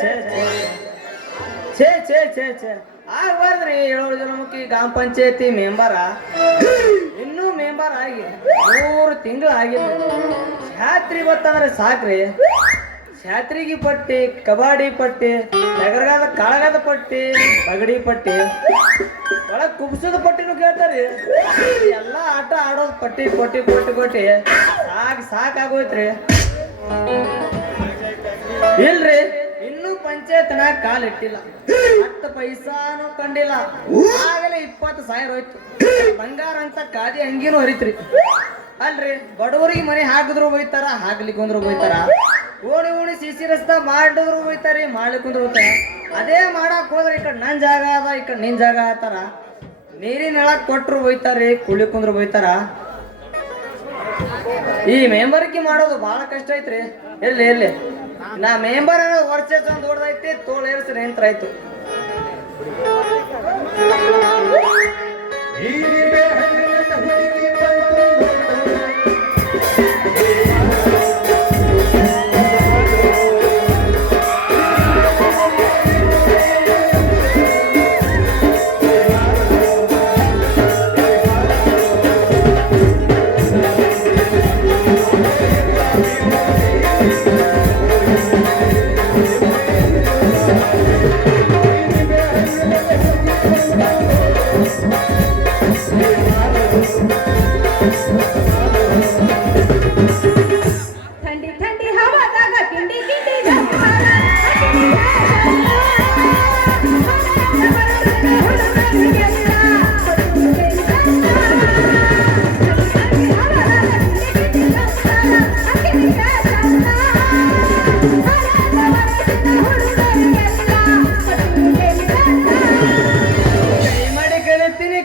ಛೇ ಛೇ ಛೇ ಛೇ ಛೇ ಛೇ ಆಗ್ಬಾರ್ದ್ರಿ 7 ಜನಮುಖಿ ಗ್ರಾಮ ಪಂಚಾಯತಿ ಮೆಂಬರ ಇನ್ನೂ ಮೆಂಬರ್ ಆಗಿ 3 ತಿಂಗಳು ಆಗಿಲ್ಲ. ಜಾತ್ರೆ ಗೊತ್ತಂದ್ರೆ ಸಾಕ್ರಿ. ಜಾತ್ರೆಗೆ ಪಟ್ಟಿ, ಕಬಡ್ಡಿ ಪಟ್ಟಿ, ನಗರಗಾದ ಕಾಳಗದ ಪಟ್ಟಿ, ಪಗಡಿ ಪಟ್ಟಿ, ಒಳಗೆ ಕುಬ್ಸದ ಪಟ್ಟಿನೂ ಕೇಳ್ತಾರಿ. ಎಲ್ಲ ಆಟ ಆಡೋದು ಪಟ್ಟಿ ಕೊಟ್ಟಿ ಕೊಟ್ಟಿ ಕೊಟ್ಟಿ ಸಾಕಾಗೋಯ್ತ್ರಿ. ಇಲ್ರಿ, ಇನ್ನೂ ಪಂಚಾಯತ್ನಾಗ ಕಾಲಿಟ್ಟಿಲ್ಲ, 10 ಪೈಸಾನು ಕಂಡಿಲ್ಲ. ಆಗಲೇ 20,000 ಹೋಯ್ತು. ಬಂಗಾರ ಅಂತ ಕಾದಿ ಅಂಗಿನೂ ಹರಿತ್ರಿ. ಅಲ್ರಿ, ಬಡವರಿಗೆ ಮನೆ ಹಾಕಿದ್ರು ಹೋಯ್ತಾರ, ಹಾಕ್ಲಿಕ್ಕೆ ಅಂದ್ರು ಹೋಯ್ತಾರ. ಓಣಿ ಸಿಸಿ ರಸ್ತಾ ಮಾಡಿದ್ರು ಹೋಯ್ತಾರಿ, ಮಾಡ್ಲಿಕ್ಕಂದ್ರು ಹೋಗ್ತಾರ. ಅದೇ ಮಾಡಕ್ ಹೋದ್ರೆ ಈ ಕಡೆ ನನ್ ಜಾಗ ಅದ, ಈ ಕಡೆ ನಿನ್ ಜಾಗ ಆತಾರ. ನೀರಿನ ಹೇಳಕ್ ಕೊಟ್ರು ಹೋಯ್ತಾರಿ, ಕುಳ್ಳಿಕಂದ್ರು ಹೋಯ್ತಾರ. ಈ ಮೆಂಬರ್ಕಿ ಮಾಡೋದು ಬಹಳ ಕಷ್ಟ ಐತ್ರಿ. ಎಲ್ಲಿ ನಾ ಮೆಂಬರ್ ಅನ್ನೋದು ವರ್ಷ ಚಂದ ದೊಡ್ಡದೈತಿ, ತೋಳ ಏರ್ಸ್ರಿ ನಿಂತ್ರಾಯ್ತು.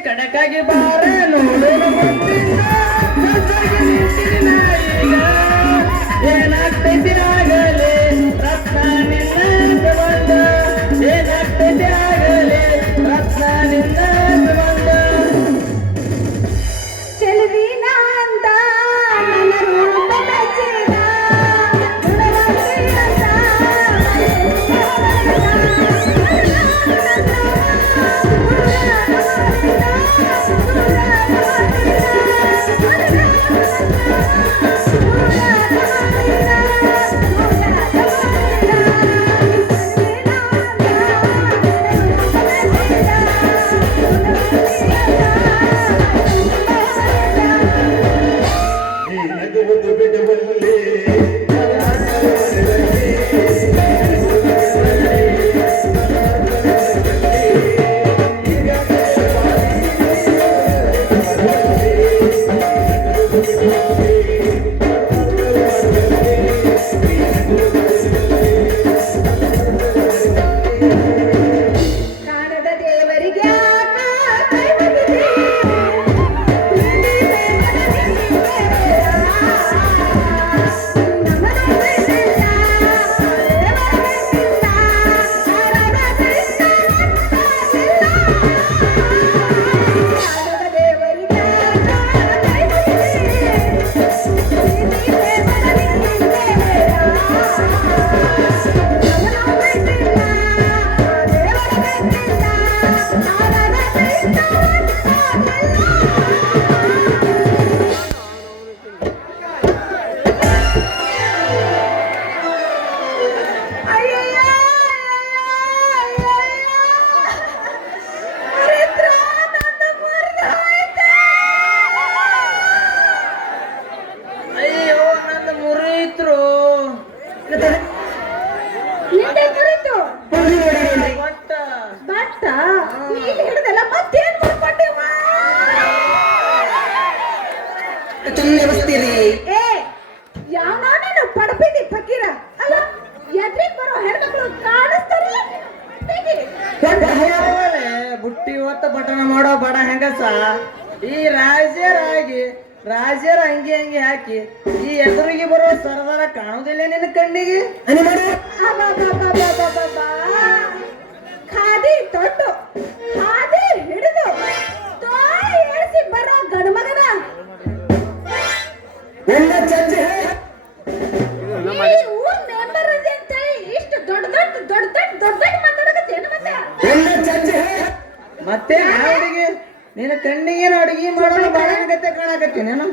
ಕಡಕಾಗಿ ಬಾರ ನೋಡೋಣ ಏನಾಗ್ತೈತಿ ಆಗಲೇ ರತ್ನ ನಿನ್ನ ಬಂದ, ಏನಾಗ್ತೈತಿ ಆಗಲೇ ರತ್ನ ನಿನ್ನ ಬಂದ. ಚೆಲುವಿನ ಅಂತ ನನ್ನ ರೂಪ ಮೆಚ್ಚಿದ ಬುಟ್ಟಿ ಹೊತ್ತ ಬಟನ ಮಾಡೋ ಬಡ ಹೆಂಗಸ ಈ ರಾಜರ ಅಂಗಿ ಹಾಕಿ ಈ ಎದುರಿಗೆ ಬರೋ ಸರದಾರ ಕಾಣುದಿಲ್ಲ ನಿನ್ನ ಕಣ್ಣಿಗೆ. ಖಾದಿ ತೊಟ್ಟು ಖಾದಿ ಹಿಡಿದು ಏಳಿಸಿ ಬರೋ ಗಣಮಗನ ಊರ್ ಮೆಂಬರ್ ಇಷ್ಟು ದೊಡ್ಡ ನಿನ್ನ ಕಣ್ಣಿಗೇನು ಅಡುಗೆ ಮಾಡೋದು ಬಾಳಗತ್ತೆ ಕಾಣಕತ್ತಿ ನೀನು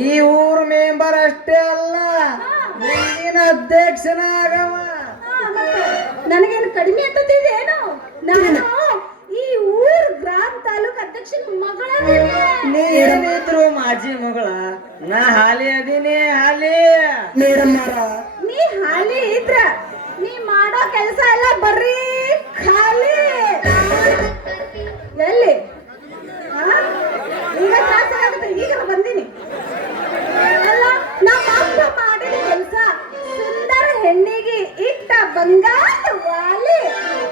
ಈ ಊರು ಮೆಂಬರ್ ಅಷ್ಟೇ ಅಲ್ಲ ಮುಂದಿನ ಅಧ್ಯಕ್ಷನ ಆಗವ ನನಗೇನು ಕಡಿಮೆ ಅಂತಂದಿದೆ ಏನು ನಾನು ಈ ಊರ್ ಗ್ರಾಮ ತಾಲೂಕ್ ಅಧ್ಯಕ್ಷನ ಮಗಳ ನೀ ಏನಿದ್ರು ಮಾಜಿ ಮಗಳ ನಾ ಹಾಲಿ ಅದೀನಿ ಹಾಲಿ ನೀ ಹಾಲಿ ಇದ್ರ ನೀ ಮಾಡೋ ಕೆಲಸ ಎಲ್ಲ ಬರ್ರಿ ಖಾಲಿ ಎಲ್ಲಿ ಆ? ಈಗ ತ್ರಾಸ ಆಗುತ್ತೆ ಈಗ ಬಂದೀನಿ ಅಲ್ಲ ನಮ್ಮ ಅಪ್ಪ ಮಾಡಿದ ಕೆಲಸ ಸುಂದರ ಹೆಣ್ಣಿಗೆ ಇಟ್ಟ ಬಂಗಾರದ ವಾಲಿ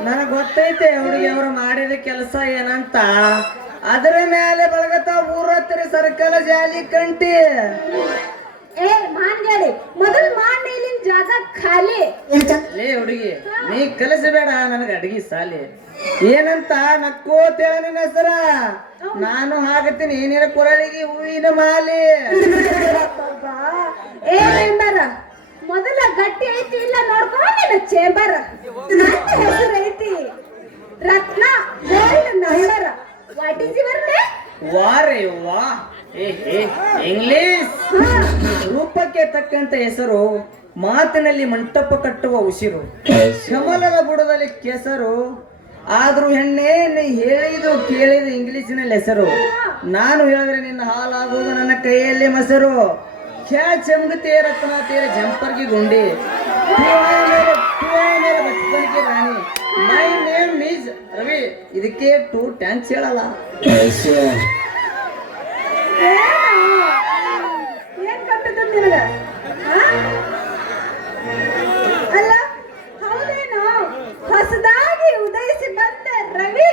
ನನಗ್ ಗೊತ್ತೈತೆ ಹುಡುಗಿ ಅವರು ಮಾಡಿದ ಕೆಲಸ ಏನಂತ ಅದರ ಮೇಲೆ ಬಳಗತ್ತ ಊರತ್ತಿರ ಸರ್ಕಲ ಜಾಲಿ ಕಂಟಿ ಏ ಮಾನ್ಗೇಳಿ ಮೊದಲು ಮಾಡಿ ಇಲ್ಲಿನ ಜಾಗ ಖಾಲಿ ಲೇ ಹುಡುಗಿ ನೀ ಕಲಿಸಬೇಡ ನನಗ ಅಡಿಗೆ ಸಾಲಿ ಏನಂತ ನಕ್ಕೋತೇಳ ನನ್ನ ಹೆಸರ ನಾನು ಹಾಕತ್ತೀನಿ ನಿನ್ನ ಕೊರಳಿಗೆ ಹೂವಿನ ಮಾಲಿ ಅಬ್ಬಬ್ಬಾ. ಏ ಮೆಂಬರ ಮೊದಲ ಗಟ್ಟಿ ಐತಿ ಇಲ್ಲ ನೋಡ್ಕೊಂಡು ಚೇಂಬರ್ ನನ್ನ ಹೆಸರು ಐತಿ Ratna gold number what is your name ವಾರೇ ವಾ ಇಂಗ್ಲಿಷ್ ರೂಪಕ್ಕೆ ತಕ್ಕಂತ ಹೆಸರು ಮಾತಿನಲ್ಲಿ ಮಂಟಪ ಕಟ್ಟುವ ಉಸಿರು ಕಮಲದ ಬುಡದಲ್ಲಿ ಕೆಸರು ಆದ್ರೂ ಹೆಣ್ಣೆ ನೀ ಹೇಳಿದು ಕೇಳಿದು ಇಂಗ್ಲಿಷಿನಲ್ಲಿ ಹೆಸರು ನಾನು ಹೇಳಿದ್ರೆ ನಿನ್ನ ಹಾಲಾಗುವುದು ನನ್ನ ಕೈಯಲ್ಲಿ ಮೊಸರು ಕ್ಯಾ ಚಮಗತೆ ರತ್ನ ತೇರೆ ಜಂಪರ್ಗೆ ಗುಂಡಿ ಬಚಪನ್ಗೆ ರಾಣಿ ಮೈ ನೇಮ್ ಈಸ್ ರವಿ ಇದಕ್ಕೆ 2 ಟ್ಯಾಂಕ್ಸ್ ಹೇಳಲ್ಲ ಏನ್ ಕಟ್ಟದ ನಿನಗ ಅಲ್ಲ ಹೌದೇನು ಹೊಸದಾಗಿ ಉದಯಿಸಿ ಬಂದ ರವಿ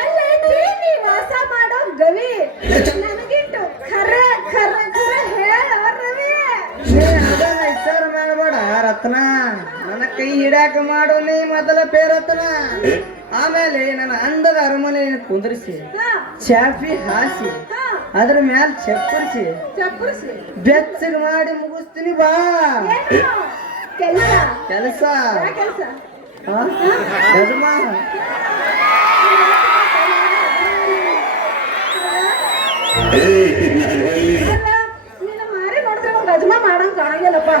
ಎಲ್ಲೈತಿ ನೀ ವಾಸ ಮಾಡೋ ಗವಿ ನನಗಿಟ್ಟು ಖರೆ ಖರೆ ಖರೆ ಹೇಳೋ ರವಿ ನೀ ಅದನ್ನ ವಿಚಾರ ಮಾಡಬೇಡ ರತ್ನ ನನ್ನ ಕೈ ಹಿಡ್ಯಾಕ ಮಾಡು ನೀ ಮೊದಲ ಪೇರತ್ನ ಆಮೇಲೆ ನನ್ನ ಅಂದದ ಅರಮನೆ ಕುಂದ್ರಿಸಿ ಹಾ ಚಾಪಿ ಹಾಸಿ ಹಾ ಅದ್ರ ಮ್ಯಾಲ ಚಪ್ಪರಿಸಿ ಚಪ್ಪರಿಸಿ ಬೆಚ್ಚಗೆ ಮಾಡಿ ಮುಗಿಸ್ತೀನಿ ಬಾ ಏನು ಕೆಲಸ ಕೆಲಸ ಯಾ ಕೆಲಸ ಯಜಮಾನ ಅಲ್ಲ ನಿನ್ನ ಮಾರಿ ನೋಡಿದ್ರೆ ಒಂದು ಗಜಮ ಮಾಡಂಗ್ ಕಾಣಂಗಿಲ್ಲಪ್ಪ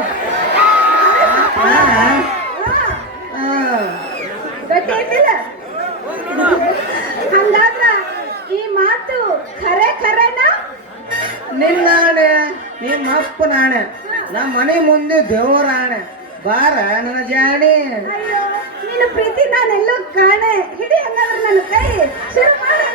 ಹಾ ಗಟ್ಟಿ ಐತಿಲ್ಲ ಹಂಗಾದ್ರ ಈ ಮಾತು ಖರೆ ಖರೆನಾ ನಿನ್ನಾಣೆ ನಿಮ್ಮ ಅಪ್ಪ ನಾಣೆ ನಮ್ಮ ಮನೆ ಮುಂದೆ ದೇವರ ಆಣೆ ಬಾರ ನನ್ನ ಜಾಣಿ ಅಯ್ಯೋ ನಿನ್ನ ಪ್ರೀತಿ ನಾನೆಲ್ಲೋ ಕಾಣೆ ಹಿಡಿ ಹಂಗಾದ್ರೆ ನನ್ನ ಕೈ ಶುರು ಮಾಡು